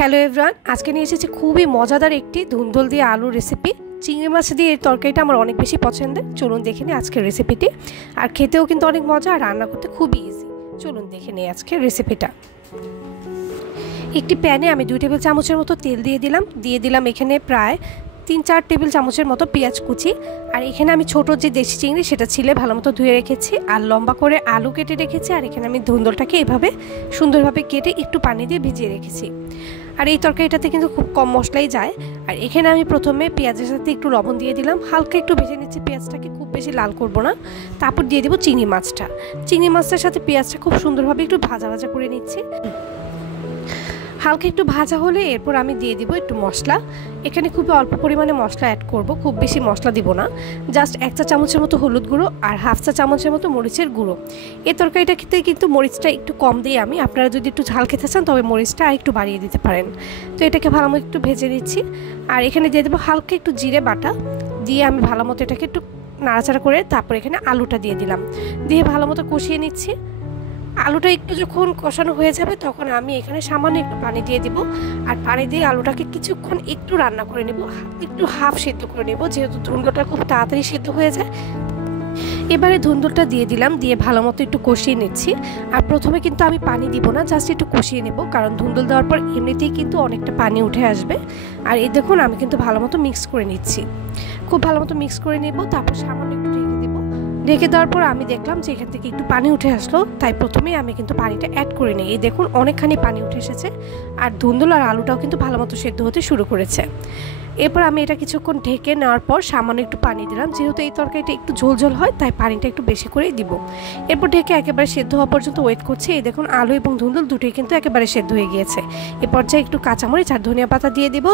Hello everyone, আজকে নিয়ে এসেছি খুবই মজাদার একটি ধুন্দুল দিয়ে আলুর রেসিপি। চিংড়ি মাছ দিয়ে এই তরকারিটা আমার অনেক বেশি পছন্দের। চলুন দেখে নিই আজকের রেসিপিটি। আর খেতেও কিন্তু অনেক মজা, আর রান্না করতে খুবই ইজি। চলুন দেখে নিই আজকের রেসিপিটা। একটি প্যানে আমি 2 টেবিল চামচের মতো তেল দিয়ে দিলাম এখানে প্রায় 3-4 টেবিল চামচের মতো পেঁয়াজ কুচি। আর এখানে আমি ছোট যে দেশি চিংড়ি সেটা ছিলে ভালো মতো ধুয়ে রেখেছি, আর লম্বা করে আলু কেটে রেখেছি। আর এখানে আমি ধুন্দুলটাকে এভাবে সুন্দরভাবে কেটে একটু পানি দিয়ে ভিজিয়ে রেখেছি। আর এই তরকারিটাতে কিন্তু খুব কম মশলাই যায়। আর এখানে আমি প্রথমে পেঁয়াজের সাথে একটু লবণ দিয়ে দিলাম, হালকা একটু ভেজে নিচ্ছি পেঁয়াজটাকে, খুব বেশি লাল করব না। তারপর দিয়ে দেবো চিংড়ি মাছটার সাথে পেঁয়াজটা খুব সুন্দরভাবে একটু ভাজা করে নিচ্ছি। হালকা একটু ভাজা হলে এরপর আমি দিয়ে দিব একটু মশলা। এখানে খুবই অল্প পরিমাণে মশলা অ্যাড করব, খুব বেশি মশলা দিব না। জাস্ট 1 চা চামচের মতো হলুদ গুঁড়ো আর 1/2 চা চামচের মতো মরিচের গুঁড়ো। এই তরকারিটা খেতে কিন্তু মরিচটা একটু কম দিই আমি। আপনারা যদি একটু ঝাল খেতে চান তবে মরিচটা আর একটু বাড়িয়ে দিতে পারেন। তো এটাকে ভালো মতো একটু ভেজে নিচ্ছি। আর এখানে দিয়ে দেবো হালকা একটু জিরে বাটা, দিয়ে আমি ভালো মতো এটাকে একটু নাড়াচাড়া করে তারপর এখানে আলুটা দিয়ে দিলাম, দিয়ে ভালো মতো কষিয়ে নিচ্ছি। আলুটা একটু যখন কষানো হয়ে যাবে তখন আমি এখানে সামান্য একটু পানি দিয়ে দিব। আর পানি দিয়ে আলুটাকে কিছুক্ষণ একটু রান্না করে নেব, একটু হাফ সিদ্ধ করে নেব, যেহেতু ধুন্দুলটা খুব তাড়াতাড়ি সিদ্ধ হয়ে যায়। এবারে ধুন্দুলটা দিয়ে দিলাম, দিয়ে ভালো মতো একটু কষিয়ে নিচ্ছি। আর প্রথমে কিন্তু আমি পানি দিব না, জাস্ট একটু কষিয়ে নেব, কারণ ধুন্দুল দেওয়ার পর এমনিতেই কিন্তু অনেকটা পানি উঠে আসবে। আর এই দেখুন আমি কিন্তু ভালো মতো মিক্স করে নিচ্ছি, খুব ভালো মতো মিক্স করে নেব। তারপর সামান্য একটু ঢেকে দেওয়ার পর আমি দেখলাম যে এখান থেকে একটু পানি উঠে আসলো, তাই প্রথমেই আমি কিন্তু পানিটা অ্যাড করে নিই। এই দেখুন অনেকখানি পানি উঠে এসেছে, আর ধুন্দুল আর আলুটাও কিন্তু ভালো মতো সেদ্ধ হতে শুরু করেছে। এরপর আমি এটা কিছুক্ষণ ঢেকে নেওয়ার পর সামান্য একটু পানি দিলাম, যেহেতু এই তরকারিটা একটু ঝোল হয় তাই পানিটা একটু বেশি করেই দিব। এরপর ঢেকে একেবারে সেদ্ধ হওয়া পর্যন্ত ওয়েট করছি। এই দেখুন আলু এবং ধুন্দুল দুটোই কিন্তু একেবারে সেদ্ধ হয়ে গিয়েছে। এ পর্যায়ে একটু কাঁচামরিচ আর ধনিয়া পাতা দিয়ে দিব।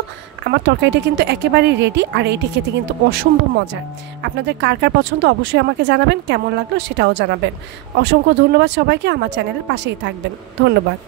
আমার তরকারিটা কিন্তু একেবারেই রেডি, আর এইটি খেতে কিন্তু অসম্ভব মজার। আপনাদের কার কার পছন্দ অবশ্যই আমাকে জানাবেন, কেমন লাগলো সেটাও জানাবেন। অসংখ্য ধন্যবাদ সবাইকে, আমার চ্যানেলের পাশেই থাকবেন। ধন্যবাদ।